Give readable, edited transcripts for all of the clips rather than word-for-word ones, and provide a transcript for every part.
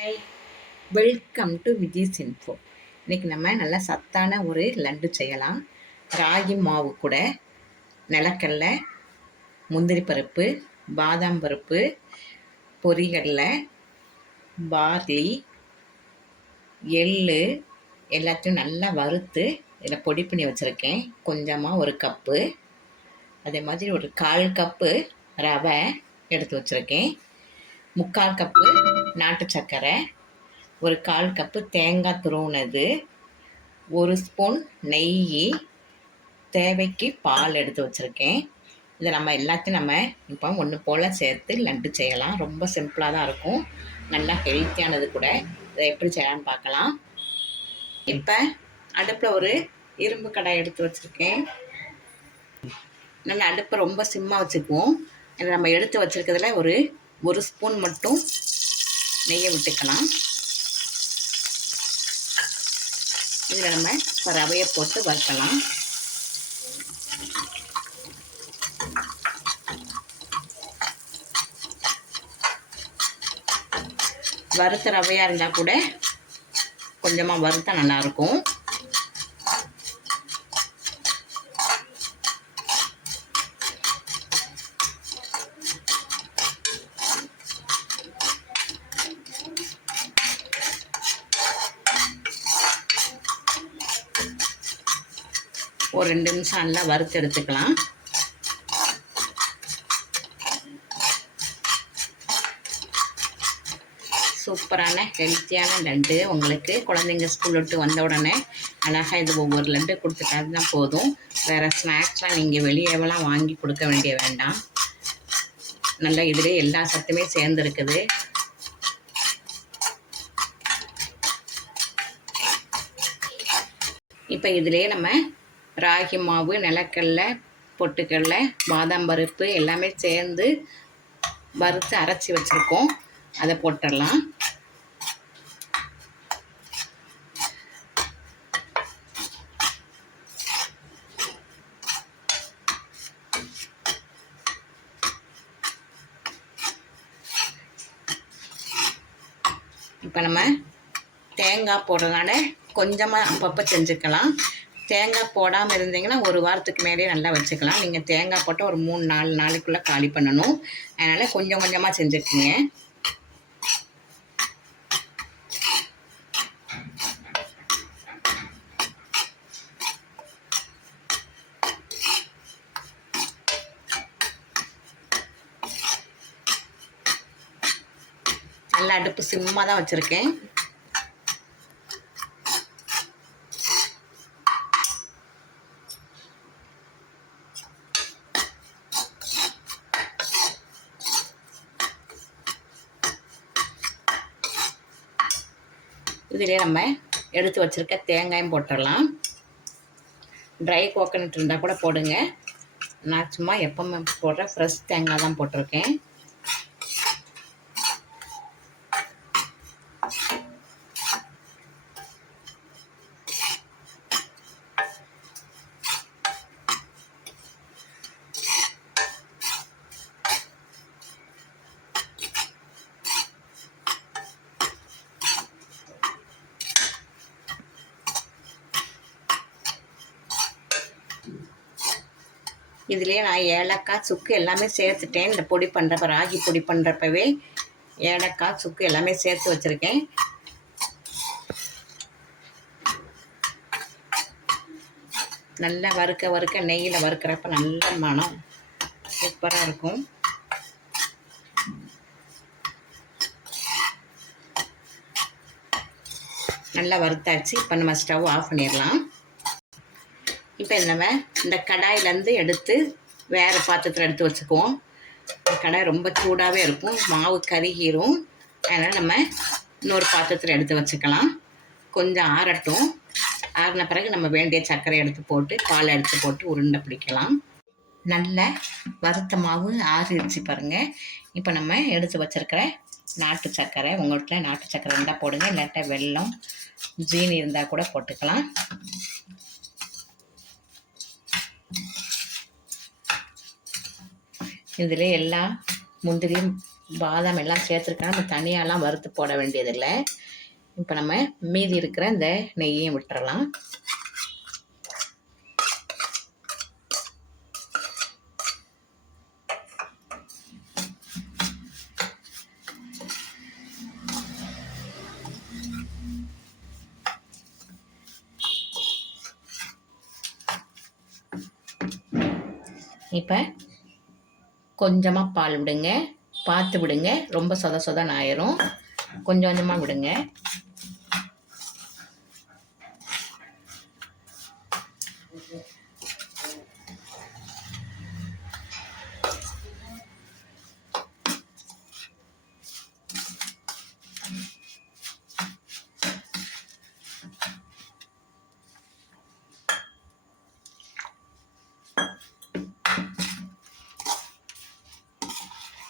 Hi, welcome to Viji's info. இன்றைக்கி நம்ம நல்லா சத்தான ஒரு லட்டு செய்யலாம். ராகி மாவு கூட நிலக்கடலை, முந்திரி பருப்பு, பாதாம் பருப்பு, பொரிகடலை, பார்லி, எள்ளு எல்லாத்தையும் நல்லா வறுத்து இதில் பொடி பண்ணி வச்சுருக்கேன். கொஞ்சமாக ஒரு கப்பு, அதே மாதிரி ஒரு 1/4 கப்பு ரவை எடுத்து வச்சுருக்கேன். 3/4 கப்பு நாட்டு சர்க்கரை, ஒரு 1/4 கப்பு தேங்காய் துருவுனது, 1 ஸ்பூன் நெய், தேவைக்கு பால் எடுத்து வச்சுருக்கேன். இதை நம்ம எல்லாத்தையும் இப்போ ஒன்று போல் சேர்த்து லட்டு செய்யலாம். ரொம்ப சிம்பிளாக தான் இருக்கும், நல்லா ஹெல்த்தியானது கூட. இதை எப்படி செய்யலான்னு பார்க்கலாம். இப்போ அடுப்பில் ஒரு இரும்பு கடாய் எடுத்து வச்சுருக்கேன். நல்லா அடுப்பை ரொம்ப சிம்மாக வச்சுக்குவோம். இதில் நம்ம எடுத்து வச்சுருக்கிறதுல ஒரு ஸ்பூன் மட்டும் நெய்யை விட்டுக்கலாம். இதில் நம்ம ரவையை போட்டு வறுக்கலாம். வறுத்த ரவையாக இருந்தால் கூட கொஞ்சமாக வறுத்தா நல்லாயிருக்கும். ஒரு 2 நிமிஷம் நல்லா வறுத்து எடுத்துக்கலாம். சூப்பரான ஹெல்த்தியான லட்டு. உங்களுக்கு குழந்தைங்க ஸ்கூல் விட்டு வந்த உடனே அழகாக இது ஒவ்வொரு லட்டு கொடுத்துட்டா போதும். வேறு ஸ்நாக்ஸ்லாம் நீங்கள் வெளியேவெல்லாம் வாங்கி கொடுக்க வேண்டிய வேண்டாம். நல்லா இதிலே எல்லா சத்துமே சேர்ந்துருக்குது. இப்போ இதிலே நம்ம ராகி மாவு, நிலக்கடலை, பொட்டுக்கடலை, பாதாம் பருப்பு எல்லாமே சேர்ந்து வறுத்து அரைச்சி வச்சுருக்கோம். அதை போட்டுடலாம். இப்போ நம்ம தேங்காய் போடுறதுனால கொஞ்சமாக அப்பப்போ செஞ்சுக்கலாம். தேங்காய் போடாமல் இருந்தீங்கன்னா ஒரு வாரத்துக்கு மேலே நல்லா வச்சுக்கலாம். நீங்கள் தேங்காய் போட்டு ஒரு 3-4 நாளைக்குள்ளே காலி பண்ணணும். அதனால் கொஞ்சம் கொஞ்சமாக செஞ்சுக்குங்க. நல்லா அடுப்பு சிம்மாக தான் வச்சுருக்கேன். இதிலே நம்ம எடுத்து வச்சுருக்க தேங்காயும் போட்டுடலாம். ட்ரை கோகனட் இருந்தால் கூட போடுங்க. நான் சும்மா எப்பவுமே போடுற ஃப்ரெஷ் தேங்காய் தான் போட்டிருக்கேன். இதிலே நான் ஏலக்காய், சுக்கு எல்லாமே சேர்த்துட்டேன். இந்த பொடி பண்ணுறப்ப, ராகி பொடி பண்ணுறப்பவே ஏலக்காய், சுக்கு எல்லாமே சேர்த்து வச்சுருக்கேன். நல்லா வறுக்க நெய்யில் வறுக்கிறப்ப நல்ல மனம் சூப்பராக இருக்கும். நல்லா வறுத்தாச்சு. இப்போ நம்ம ஸ்டவ் ஆஃப் பண்ணிடலாம். இப்போ நம்ம இந்த கடாயிலேருந்து எடுத்து வேறு பாத்திரத்தில் எடுத்து வச்சுக்குவோம். கடாய் ரொம்ப சூடாகவே இருக்கும், மாவு கருகிரும். அதனால் நம்ம இன்னொரு பாத்திரத்தில் எடுத்து வச்சுக்கலாம். கொஞ்சம் ஆறட்டும். ஆறின பிறகு நம்ம வேண்டிய சர்க்கரை எடுத்து போட்டு, பால் எடுத்து போட்டு உருண்டை பிடிக்கலாம். நல்ல வறுத்த மாவு ஆறிடுச்சு பாருங்கள். இப்போ நம்ம எடுத்து வச்சுருக்கிற நாட்டு சர்க்கரை, உங்கள்கிட்ட நாட்டு சர்க்கரை இருந்தால் போடுங்க, இல்லாட்டா வெல்லம், ஜீனி இருந்தால் கூட போட்டுக்கலாம். இதில் எல்லா முந்திரியும் பாதாம் எல்லாம் சேர்த்துருக்கா, நம்ம தனியாலாம் வறுத்து போட வேண்டியதில்லை. இப்போ நம்ம மீதி இருக்கிற இந்த நெய்யையும் விட்டுறலாம். இப்போ கொஞ்சமாக பால் விடுங்க, பார்த்து விடுங்க, ரொம்ப சொத சொதன்னு ஆயிரும். கொஞ்சம் கொஞ்சமாக விடுங்க.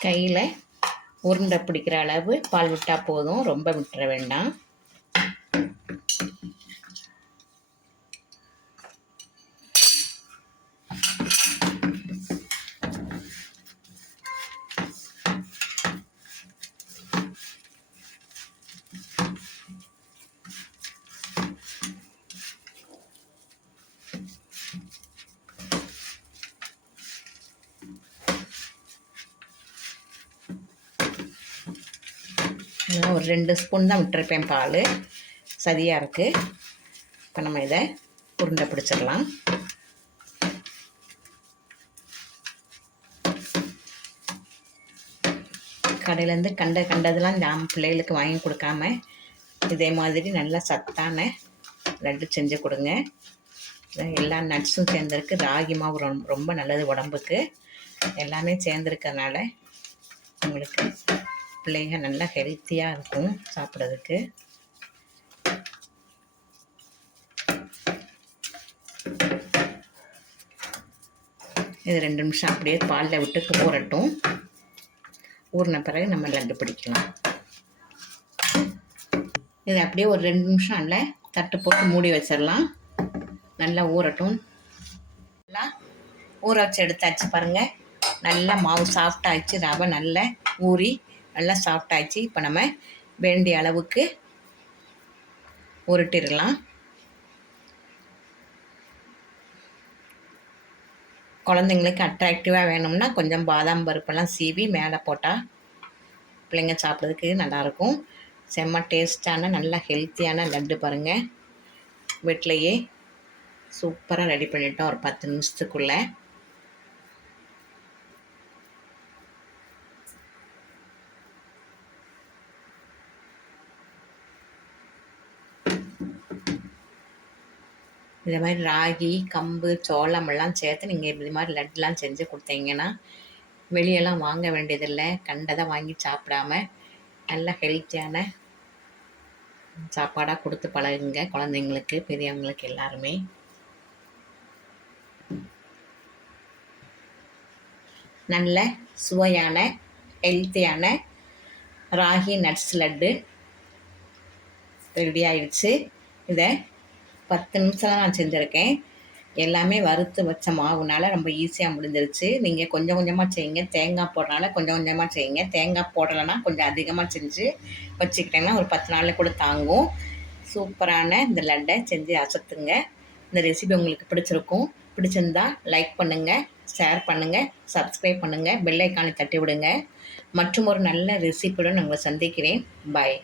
கையில் உருண்டை பிடிக்கிற அளவு பால் விட்டால் போதும், ரொம்ப விட்டுற வேண்டாம். ஒரு 2 ஸ்பூன் தான் விட்டுருப்பேன், பால் சரியாக இருக்குது. இப்போ நம்ம இதை உருண்டை பிடிச்சிடலாம். கடையிலேருந்து கண்டதெல்லாம் நாம் பிள்ளைகளுக்கு வாங்கி கொடுக்காம இதே மாதிரி நல்லா சத்தான லட்டு செஞ்சு கொடுங்க. எல்லா நட்ஸும் சேர்ந்துருக்கு. ராகி மாவு ரொம்ப நல்லது உடம்புக்கு. எல்லாமே சேர்ந்துருக்கறனால உங்களுக்கு பிள்ளைங்க நல்லா ஹெல்த்தியாக இருக்கும் சாப்பிட்றதுக்கு. இது 2 நிமிஷம் அப்படியே பாலில் விட்டு ஊறட்டும். ஊறின பிறகு நம்ம லட்டு பிடிக்கலாம். இது அப்படியே ஒரு 2 நிமிஷம் இல்லை தட்டு போட்டு மூடி வச்சிடலாம். நல்லா ஊறட்டும். நல்லா ஊற வச்சு எடுத்தாச்சு பாருங்கள். நல்லா மாவு சாஃப்டாகிடுச்சு. ரவை நல்லா ஊறி நல்லா சாஃப்டாகிடுச்சு. இப்போ நம்ம வேண்டிய அளவுக்கு உருட்டிடலாம். குழந்தைங்களுக்கு அட்ராக்டிவாக வேணும்னா கொஞ்சம் பாதாம் பருப்பெல்லாம் சீவி மேலே போட்டால் பிள்ளைங்க சாப்பிட்றதுக்கு நல்லாயிருக்கும். செம்ம டேஸ்டான நல்லா ஹெல்த்தியான லட்டு பாருங்கள். வீட்டிலையே சூப்பராக ரெடி பண்ணிட்டோம் ஒரு 10 நிமிஷத்துக்குள்ளே. இதே மாதிரி ராகி, கம்பு, சோளமெல்லாம் சேர்த்து நீங்கள் இது மாதிரி லட்டுலாம் செஞ்சு கொடுத்தீங்கன்னா வெளியெல்லாம் வாங்க வேண்டியதில்லை. கண்டதை வாங்கி சாப்பிடாம நல்ல ஹெல்த்தியான சாப்பாடாக கொடுத்து பழகுங்க குழந்தைங்களுக்கு, பெரியவங்களுக்கு எல்லாருமே. நல்ல சுவையான ஹெல்த்தியான ராகி நட்ஸ் லட்டு ரெடி ஆயிடுச்சு. இதை 10 நிமிஷம் தான் நான் செஞ்சுருக்கேன். எல்லாமே வறுத்து வச்ச மாவுனால ரொம்ப ஈஸியாக முடிஞ்சிருச்சு. நீங்கள் கொஞ்சம் கொஞ்சமாக செய்யுங்க. தேங்காய் போடுறனால கொஞ்சம் கொஞ்சமாக செய்யுங்க. தேங்காய் போடலைன்னா கொஞ்சம் அதிகமாக செஞ்சு வச்சுக்கிட்டேன்னா ஒரு 10 நாளில் கூட தாங்கும். சூப்பரான இந்த லட்டை செஞ்சு அசத்துங்க. இந்த ரெசிபி உங்களுக்கு பிடிச்சிருந்தா லைக் பண்ணுங்கள், ஷேர் பண்ணுங்கள், சப்ஸ்கிரைப் பண்ணுங்கள், பெல் ஐக்கானை தட்டி விடுங்க. மற்றும் ஒரு நல்ல ரெசிபியுடன் உங்களை சந்திக்கிறேன். பாய்.